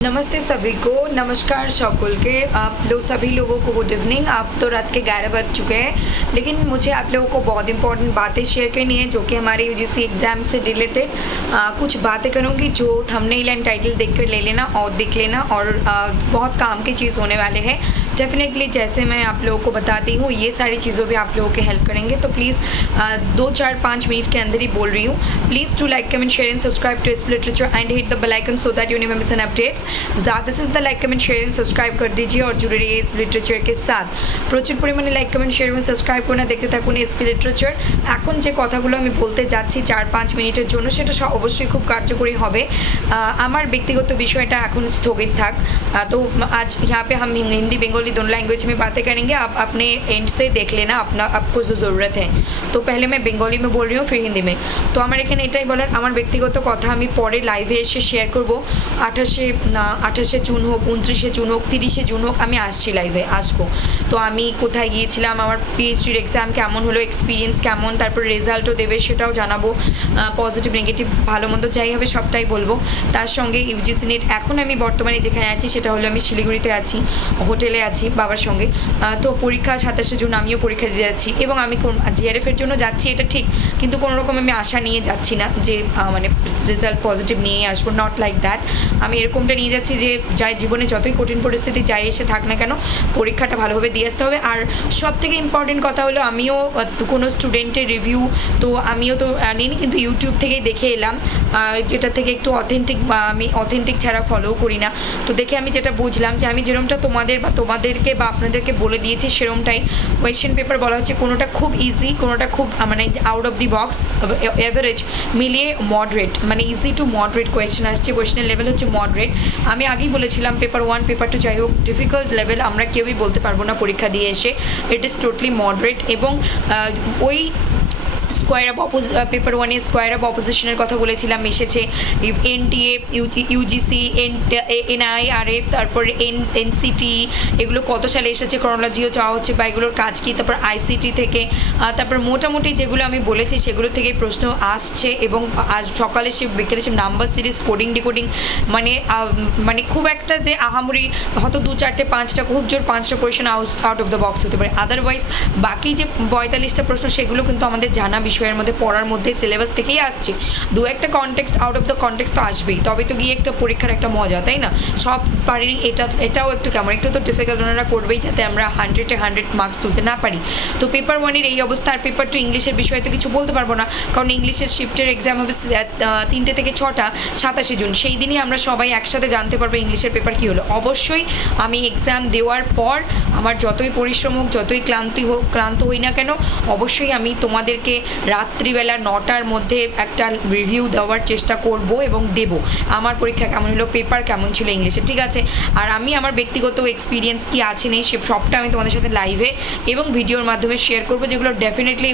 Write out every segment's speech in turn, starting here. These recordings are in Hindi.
नमस्ते सभी को, नमस्कार सकल के। आप लोग सभी लोगों को गुड इवनिंग। आप तो रात के 11 बज चुके हैं, लेकिन मुझे आप लोगों को बहुत इंपॉर्टेंट बातें शेयर करनी है जो कि हमारे यूजीसी एग्ज़ाम से रिलेटेड कुछ बातें करूँगी जो थंबनेल एंड टाइटल देख कर ले लेना और देख लेना, और बहुत काम की चीज़ होने वाले हैं डेफिनेटली। जैसे मैं आप लोगों को बताती हूँ, ये सारी चीज़ों भी आप लोगों के हेल्प करेंगे, तो प्लीज़ 2-4-5 मिनट के अंदर ही बोल रही हूँ। Please to like comment share and subscribe to SP Literature and hit the bell icon so that you never miss an updates. ज़्यादा से ज़्यादा like comment share and subscribe कर दीजिए और जुड़े रहिए इस लिटरेचर के साथ। प्रचुर परिमाणे लाइक कमेंट शेयर এবং সাবস্ক্রাইব করে দেখতে থাকুন এসপি লিটারেচার। এখন যে কথাগুলো আমি বলতে যাচ্ছি 4-5 মিনিটের জন্য, সেটা অবশ্যই খুব কার্যকরী হবে। আমার ব্যক্তিগত বিষয়টা এখন স্থগিत থাক। तो आज यहाँ पे हम हिंदी बंगाली दोनों लैंग्वेज में बातें करेंगे। आप अपने एंड से देख लेना आपको जो ज़रूरत है। तो पहले मैं बेंगली में बोल रही हूँ, फिर हिंदी में। तो আমার এখানে এটাই বলার, আমার ব্যক্তিগত কথা আমি পরে লাইভে এসে শেয়ার করব। 28শে জুন হোক, 29শে জুন হোক, 30শে জুন হোক, আমি আসছি, লাইভে আসবো। তো আমি কোথায় গিয়েছিলাম, আমার পিএইচডির এক্সাম কেমন হলো, এক্সপিরিয়েন্স কেমন, তারপর রেজাল্টও দেবে, সেটাও জানাবো। পজিটিভ নেগেটিভ ভালো মন্দ যাই হবে সবটাই বলবো। তার সঙ্গে ইউজিসি নেট এখন আমি বর্তমানে যেখানে আছি সেটা হলো আমি শিলিগুড়িতে আছি, হোটেলে আছি বাবার সঙ্গে। তো পরীক্ষা 27শে জুন, আমিও পরীক্ষা দিতে যাচ্ছি এবং আমি জিআরএফের জন্য যাচ্ছি, এটা ঠিক, কিন্তু কোনো রকম আমি আশা নিয়ে যাচ্ছি না যে মানে রেজাল্ট পজিটিভ নিয়ে আসবো, নট লাইক দ্যাট। আমি এরকমটা নিয়ে যাচ্ছি যে যাই জীবনে যতই কঠিন পরিস্থিতি যাই এসে থাক না কেন, পরীক্ষাটা ভালোভাবে দিয়ে আসতে হবে। আর সব থেকে ইম্পর্টেন্ট কথা হলো, আমিও কোনো স্টুডেন্টের রিভিউ তো আমিও তো নিইনি, কিন্তু ইউটিউব থেকেই দেখে এলাম, যেটা থেকে একটু অথেন্টিক, বা আমি অথেন্টিক ছাড়া ফলো করি না। তো দেখে আমি যেটা বুঝলাম যে আমি যেরকমটা তোমাদেরকে বা আপনাদেরকে বলে দিয়েছি সেরকমটাই কোয়েশ্চেন পেপার বলা হচ্ছে। কোনোটা খুব ইজি, কোনোটা খুব মানে out of the box, average মিলিয়ে মডারেট, মানে ইজি টু মডারেট কোয়েশ্চেন আসছে। কোয়েশ্চেনের লেভেল হচ্ছে মডারেট। আমি আগেই বলেছিলাম পেপার 1 পেপার 2 যাই হোক, ডিফিকাল্ট লেভেল আমরা কেউই বলতে পারবো না পরীক্ষা দিয়ে এসে। It is totally moderate. এবং ওই স্কোয়ার অফ পেপার 1 এর স্কোয়ার অফ অপোজিশনের কথা বলেছিলাম, এসেছে এনটিএ, ইউজিসি, এনআইআরএফ, তারপর এনসিটি, এগুলো কত সালে এসেছে, ক্রনোলজিও চাওয়া হচ্ছে বা এগুলোর কাজ কী, তারপর আইসিটি থেকে, তারপর মোটামুটি যেগুলো আমি বলেছি সেগুলো থেকে প্রশ্ন আসছে। এবং আজ সকালে সে বিকেলে সে নাম্বার সিরিজ, কোডিং ডিকোডিং, মানে খুব একটা যে আহামরি, হয়তো 2-4-5টা, খুব জোর 5টা question out of the box হতে পারে। আদারওয়াইজ বাকি যে 45টা প্রশ্ন সেগুলো কিন্তু আমাদের জানা বিষয়ের মধ্যে, পড়ার মধ্যে, সিলেবাস থেকেই আসছে। দু একটা context, out of the context তো আসবেই, তবে তো গিয়ে একটা পরীক্ষার একটা মজা, তাই না? সব পারি, এটাও একটু কেমন, একটু তো ডিফিকাল্ট ওনারা করবেই, যাতে আমরা 100-এ 100 মার্কস তুলতে না পারি। তো পেপার 1 এর এই অবস্থা। আর পেপার 2 ইংলিশের বিষয়ে তো কিছু বলতে পারবো না, কারণ ইংলিশের শিফটের এক্সাম হবে 3টে থেকে 6টা, 27শে জুন। সেই দিনই আমরা সবাই একসাথে জানতে পারবো ইংলিশের পেপার কী হলো। অবশ্যই আমি এক্সাম দেওয়ার পর আমার যতই পরিশ্রম হোক, যতই ক্লান্ত হই না কেন, অবশ্যই আমি তোমাদেরকে রাত্রিবেলা 9টার মধ্যে একটা রিভিউ দেওয়ার চেষ্টা করব এবং দেব আমার পরীক্ষা কেমন হলো, পেপার কেমন ছিল ইংলিশে, ঠিক আছে? আর আমি আমার ব্যক্তিগত এক্সপিরিয়েন্স কি আছে নেই সবটা আমি তোমাদের সাথে লাইভে এবং ভিডিওর মাধ্যমে শেয়ার করব, যেগুলো ডেফিনেটলি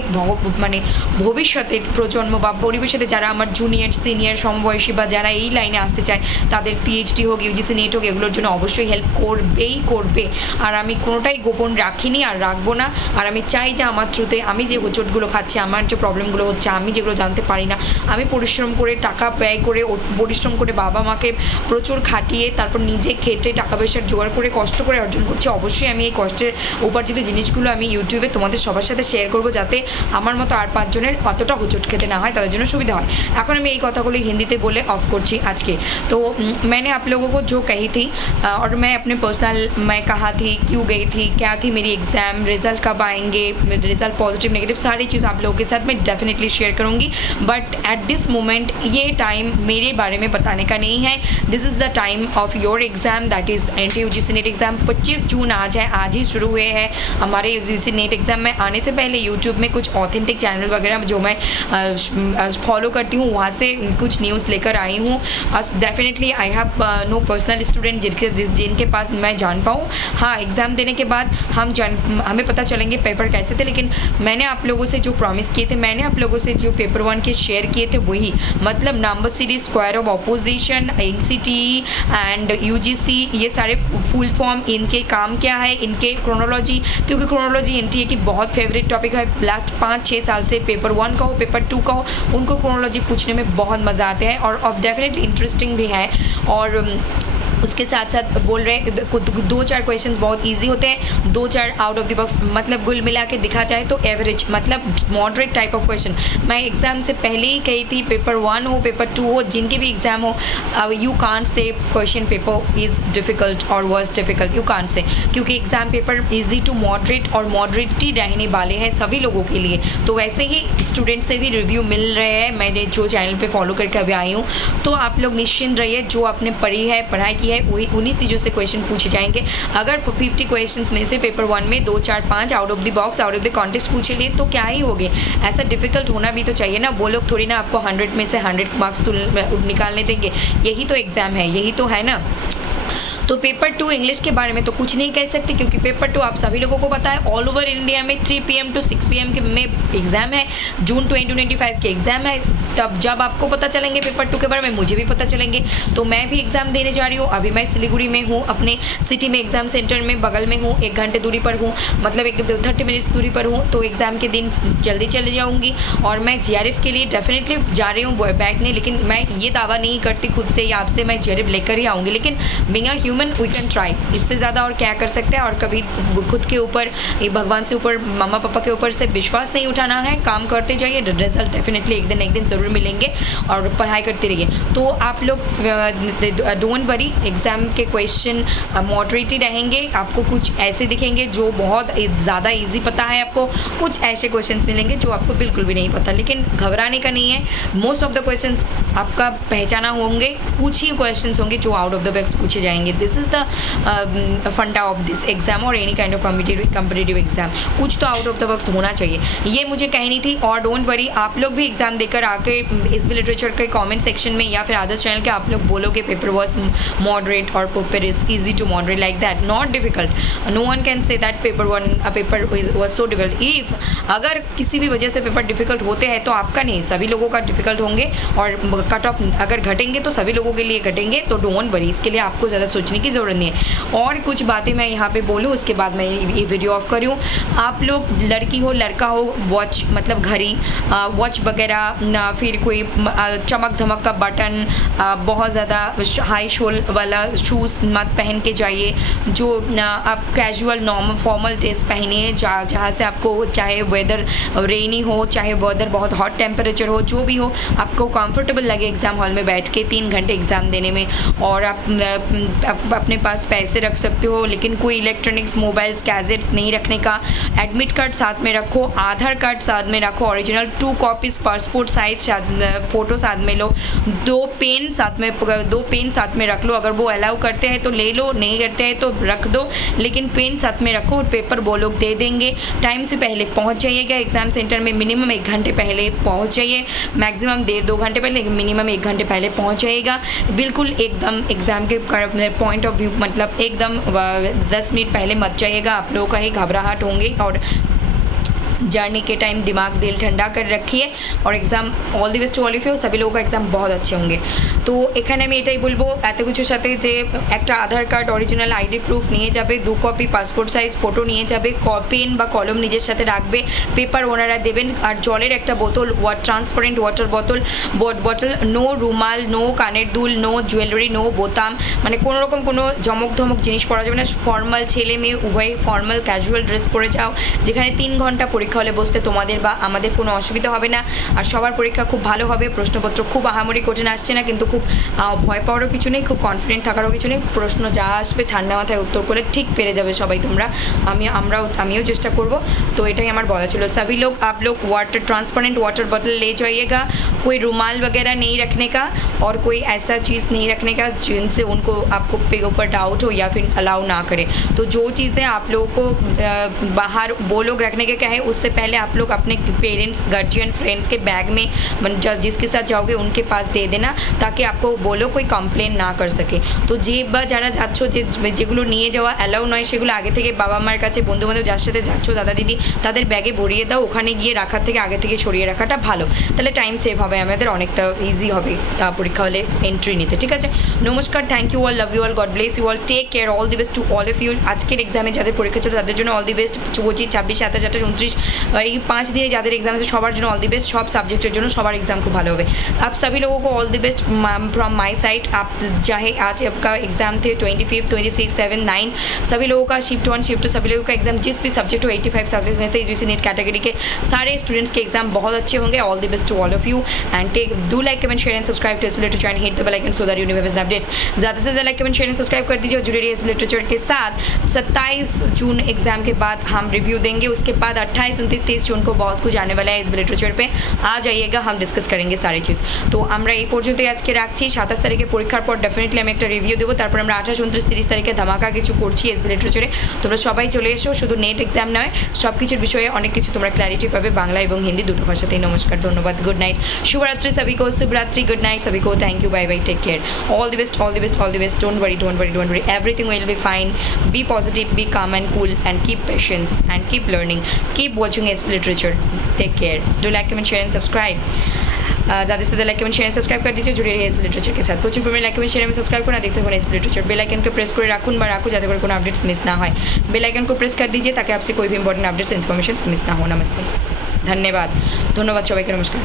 মানে ভবিষ্যতের প্রজন্ম বা পরিবেশে যারা আমার জুনিয়র, সিনিয়র, সমবয়সী বা যারা এই লাইনে আসতে চায় তাদের পিএইচডি হোক, ইউজিসি নেট হোক, এগুলোর জন্য অবশ্যই হেল্প করবে। আর আমি কোনোটাই গোপন রাখিনি আর রাখবো না। আর আমি চাই যে আমার থ্রুতে আমি যে হোঁচটগুলো খাচ্ছি, আমার যে প্রবলেমগুলো হচ্ছে, আমি যেগুলো জানতে পারি না, আমি পরিশ্রম করে, টাকা ব্যয় করে, পরিশ্রম করে, বাবা মাকে প্রচুর খাটিয়ে, তারপর নিজে খেটে টাকা পয়সার জোগাড় করে, কষ্ট করে অর্জন করছি। অবশ্যই আমি এই কষ্টের উপার্জিত জিনিসগুলো আমি ইউটিউবে তোমাদের সবার সাথে শেয়ার করবো, যাতে আমার মতো আর 5 জনের অতটা হোঁচট খেতে না হয়, তাদের জন্য সুবিধা হয়। এখন আমি এই কথাগুলো হিন্দিতে বলে অফ করছি আজকে। तो मैंने आप लोगों को जो कही थी और मैं अपने पर्सनल मैं कहा थी, क्यों गई थी, क्या थी मेरी एग्ज़ाम, रिज़ल्ट कब आएंगे, रिज़ल्ट पॉजिटिव नेगेटिव, सारी चीज़ आप लोगों के साथ मैं डेफिनेटली शेयर करूँगी। बट एट दिस मोमेंट ये टाइम मेरे बारे में बताने का नहीं है। This is the time of your exam, that is NT UGC net exam. 25 June आज है, आज ही शुरू हुए हैं हमारे यूजीसी नेट एग्ज़ाम। मैं आने से पहले यूट्यूब में कुछ ऑथेंटिक चैनल वगैरह जो मैं फॉलो करती हूँ, वहाँ से कुछ न्यूज़ लेकर आई हूँ। Definitely I have no personal student जिनके पास मैं जान पाऊँ। हाँ, एग्ज़ाम देने के बाद हमें पता चलेंगे पेपर कैसे थे, लेकिन मैंने आप लोगों से जो प्रॉमिस किए थे, मैंने आप लोगों से जो पेपर 1 के शेयर किए थे, वही मतलब number series, square of opposition, NCT and UGC, ये सारे फुल फॉर्म, इनके काम क्या है, इनके क्रोनोलॉजी, क्योंकि क्रोनोलॉजी एनटीए की बहुत फेवरेट टॉपिक है। लास्ट 5-6 साल से पेपर 1 का हो, पेपर 2 का हो, उनको क्रोनोलॉजी पूछने में बहुत मज़ा आते हैं और डेफिनेटली इंटरेस्टिंग भी है। और उसके साथ साथ बोल रहे 2-4 क्वेश्चंस बहुत इजी होते हैं, 2-4 आउट ऑफ द बॉक्स, मतलब कुल मिला के दिखा जाए तो एवरेज, मतलब मॉडरेट टाइप ऑफ क्वेश्चन। मैं एग्जाम से पहले ही कही थी, पेपर 1 हो पेपर 2 हो, जिनके भी एग्जाम हो, you can't say question paper is difficult और was difficult, you can't say, क्योंकि exam paper easy to moderate और मॉडरेट ही रहने वाले हैं सभी लोगों के लिए। तो वैसे ही स्टूडेंट से भी रिव्यू मिल रहे हैं, मैंने जो चैनल पे फॉलो करके अभी आई हूँ, तो आप लोग निश्चिंत रहिए, जो आपने पढ़ाई की है वही उन्हीं चीज़ों से क्वेश्चन पूछे जाएंगे। अगर 50 क्वेश्चंस में से पेपर 1 में 2, 4, 5 out of the box, out of the context पूछे लिए तो क्या ही होगे, ऐसा डिफिकल्ट होना भी तो चाहिए ना। वो लोग थोड़ी ना आपको 100 में से 100 मार्क्स तो निकालने देंगे, यही तो एग्ज़ाम है, यही तो है ना। तो पेपर 2 इंग्लिश के बारे में तो कुछ नहीं कह सकते, क्योंकि पेपर 2 आप सभी लोगों को पता है ऑल ओवर इंडिया में 3 PM to 6 PM के में एग्ज़ाम है, जून 2025 के एग्ज़ाम है। तब जब आपको पता चलेंगे पेपर 2 के बारे में, मुझे भी पता चलेंगे। तो मैं भी एग्ज़ाम देने जा रही हूँ, अभी मैं सिलीगुड़ी में हूँ, अपने सिटी में एग्ज़ाम सेंटर में बगल में हूँ, 1 घंटे दूरी पर हूँ, मतलब 30 मिनट्स दूरी पर हूँ। तो एग्ज़ाम के दिन जल्दी चले जाऊँगी और मैं GRF के लिए डेफिनेटली जा रही हूँ बैठने, लेकिन मैं ये दावा नहीं करती खुद से या आपसे मैं GRF लेकर ही आऊँगी, लेकिन being a human we can try, इससे ज़्यादा और क्या कर सकते हैं। और कभी खुद के ऊपर, भगवान से ऊपर, मम्मा पापा के ऊपर से विश्वास नहीं उठाना है, काम करते जाइए, रिजल्ट डेफिनेटली एक दिन ज़रूर मिलेंगे, और पढ़ाई करते रहिए। तो आप लोग डोंट वरी, एग्ज़ाम के क्वेश्चन मॉडरेट ही रहेंगे, आपको कुछ ऐसे दिखेंगे जो बहुत ज़्यादा ईजी पता है आपको, कुछ ऐसे क्वेश्चंस मिलेंगे जो आपको बिल्कुल भी नहीं पता, लेकिन घबराने का नहीं है। मोस्ट ऑफ द क्वेश्चंस आपका पहचाना होंगे, कुछ ही क्वेश्चंस होंगे जो आउट ऑफ द बॉक्स पूछे जाएंगे। दिस इज़ द फंडा ऑफ दिस एग्जाम और any kind of competitive exam, कुछ तो आउट ऑफ द बॉक्स होना चाहिए, ये मुझे कहनी थी। और डोंट वरी, आप लोग भी एग्जाम देकर आके एसबी लिटरेचर के कमेंट सेक्शन में या फिर आदर्श चैनल के आप लोग बोलोगे पेपर वाज मॉडरेट और paper is easy to moderate, like that, not difficult. No one can say that paper was so difficult. If अगर किसी भी वजह से पेपर डिफिकल्ट होते हैं तो आपका नहीं, सभी लोगों का डिफिकल्ट होंगे, और कट ऑफ अगर घटेंगे तो सभी लोगों के लिए घटेंगे। तो डोंट वरी, इसके लिए आपको ज़्यादा सोचने की ज़रूरत नहीं है। और कुछ बातें मैं यहाँ पे बोलूँ, उसके बाद मैं ये वीडियो ऑफ करूँ। आप लोग लड़की हो लड़का हो, वॉच मतलब घड़ी, वॉच वगैरह ना, फिर कोई चमक धमक का बटन, बहुत ज़्यादा हाई शोल वाला शूज़ मत पहन के जाइए। जो आप कैजुअल नॉर्मल फॉर्मल ड्रेस पहनिए, जहाँ से आपको चाहे वेदर रेनी हो, चाहे वेदर बहुत हॉट टेम्परेचर हो, जो भी हो आपको कंफर्टेबल लगे एग्ज़ाम हॉल में बैठ के 3 घंटे एग्ज़ाम देने में। और आप अपने पास पैसे रख सकते हो, लेकिन कोई इलेक्ट्रॉनिक्स, मोबाइल्स, गैजेट्स नहीं रखने का। एडमिट कार्ड साथ में रखो, आधार कार्ड साथ में रखो original, 2 copies passport size photo साथ में लो, 2 पेन साथ में रख लो। अगर वो अलाउ करते हैं तो ले लो, नहीं करते हैं तो रख दो, लेकिन पेन साथ में रखो। पेपर वो लोग दे देंगे। टाइम से पहले पहुंच जाइएगा एग्ज़ाम सेंटर में, मिनिमम 1 घंटे पहले पहुंच जाइए, मैक्सिमम 1.5-2 घंटे पहले, मिनिमम 1 घंटे पहले पहुंच जाइएगा। बिल्कुल एकदम एग्ज़ाम के पॉइंट ऑफ व्यू, मतलब एकदम 10 मिनट पहले मत जाइएगा, आप लोगों का ही घबराहट होंगे। और जर्नी के टाइम दिमाग दिल ठंडा कर रखिए, और exam all the best to all of you, सभी लोगों का एग्जाम बहुत अच्छे होंगे। तो এখানে আমি এটাই বলবো, এত কিছুর সাথে যে একটা আধার কার্ড, অরিজিনাল আইডি প্রুফ নিয়ে যাবে, 2 কপি পাসপোর্ট সাইজ ফটো নিয়ে যাবে, পেন বা কলম নিজের সাথে রাখবে, পেপার ওনারা দেবেন, আর জলের একটা বোতল, ট্রান্সপারেন্ট ওয়াটার বোতল, নো রুমাল, নো কানের দুল, নো জুয়েলারি, নো বোতাম, মানে কোনো রকম কোনো জমক ধমক জিনিস পরা যাবে না। ফর্মাল ছেলে মেয়ে উভয় ফর্মাল ক্যাজুয়াল ড্রেস পরে যাও, যেখানে 3 ঘন্টা পরীক্ষা হলে বসতে তোমাদের বা আমাদের কোনো অসুবিধা হবে না। আর সবার পরীক্ষা খুব ভালো হবে, প্রশ্নপত্র খুব আহামরি কঠিন আসছে না, কিন্তু খুব ভয় পাওয়ারও কিছু নেই, খুব কনফিডেন্ট থাকারও কিছু নেই। প্রশ্ন যা আসবে ঠান্ডা মাথায় উত্তর করে ঠিক পেরে যাবে সবাই তোমরা, আমিও চেষ্টা করব। তো এটাই আমার বলা ছিল। सभी लोग आप लोग ट्रांसपेरेंट वाटर बॉटल ले जाइएगा, कोई रुमाल वगैरह नहीं रखने का, और कोई ऐसा चीज़ नहीं रखने का जिनसे उनको आपको पे ऊपर डाउट हो या फिर अलाउ ना करे। तो जो चीज़ें आप लोगों को बाहर वो लोग रखने के कहे, उससे पहले आप लोग अपने पेरेंट्स, गार्जियन, फ्रेंड्स के बैग में जिसके साथ जाओगे उनके पास दे देना, ताकि आपको बोलो कोई কমপ্লেন না कर सके। তো যে বা যারা যাচ্ছ, যেগুলো নিয়ে যাওয়া অ্যালাউ নয়, সেগুলো আগে থেকে বাবা মার কাছে, বন্ধু বান্ধব যার সাথে যাচ্ছ, দাদা দিদি, তাদের ব্যাগে ভরিয়ে দাও। ওখানে গিয়ে রাখার থেকে আগে থেকে সরিয়ে রাখাটা ভালো, তাহলে টাইম সেভ হবে, আমাদের অনেকটা ইজি হবে পরীক্ষা হলে এন্ট্রি নিতে। ঠিক আছে, নমস্কার, thank you all, love you all, God bless you all, take care, all the best to all of you. আজকের এক্সামে যাদের পরীক্ষা ছিল তাদের জন্য অল দি বেস্ট। 25, 26, 27, 28, 29, এই 5 দিনে যাদের এক্সাম আছে সবার জন্য অল दी बेस्ट, সব সাবজেক্টের জন্য সবার एग्जाम खूब ভালো হবে। आप सभी लोगों को all the best from my side. आप चाहे आज आपका एग्जाम थे 25, 26, 7, 9 सभी लोगों का शिफ्ट 1 शिफ्ट 2 सभी लोगों का एग्जाम जिस भी सब्जेक्ट हो 85 सब्जेक्ट में से यूजीसी नेट कैटेगरी के सारे स्टूडेंट्स के एग्जाम बहुत अच्छे होंगे। All the best to all of you and take do like comment share and subscribe to S Literature and hit the bell icon so that you never miss updates. ज़्यादा से ज़्यादा like comment share and subscribe कर दीजिए और जुड़े रहिए एस लिटरेचर के साथ। 27 जून एग्जाम के बाद हम रिव्यू देंगे, उसके बाद 28, 29, 30 जून को बहुत कुछ आने वाला है एस लिटरेचर पे। आ जाइएगा, हम डिस्कस करेंगे सारी चीज़। तो আমরা এই পর্যন্তই আজকে রাখছি। 27 তারিখে পরীক্ষার পর ডেফিনেটলি আমি একটা রিভিউ দেবো, তারপর আমরা 28, 29, 30 তারিখে ধামাকা কিছু করছি এসবি লিটারেচারে। তোমরা সবাই চলে এসো, শুধু নেট এক্সাম নয় সব কিছুর বিষয়ে অনেক কিছু তোমরা ক্ল্যারিটি পাবে বাংলা এবং হিন্দি দুটো ভাষাতেই। নমস্কার, ধন্যবাদ, গুড নাইট, শুভরাত্রি सभी को, शुभरात्रि, गुड नाइट सभी को, thank you, bye bye, take care, all the best, all the best, all the best, don't worry, don't worry, don't worry, everything will be fine, be positive, be calm and cool and keep patience and keep learning, keep watching SB literature, take care, do like comment share and subscribe. ज़्यादा से ज़्यादा लाइक कमेंट शेयर सब्सक्राइब कर दीजिए, जुड़े रहिए एस लिटरेचर के साथ। प्रचुर परिमाणे लाइक कमेंट शेयर में सब्सक्राइब करना, देखते থাকুন एस लिटरेचर। बेल आइकन को प्रेस করে রাখুন বা রাখো যাতে করে কোনো আপডেट्स मिस ना হয়। बेल आइकन को प्रेस कर दीजिए ताकि आपसे कोई भी इंपॉर्टेंट अपडेट्स इन्फॉर्मेशन मिस ना हो। नमस्ते, धन्यवाद, ধন্যবাদ সবাইকে, নমস্কার।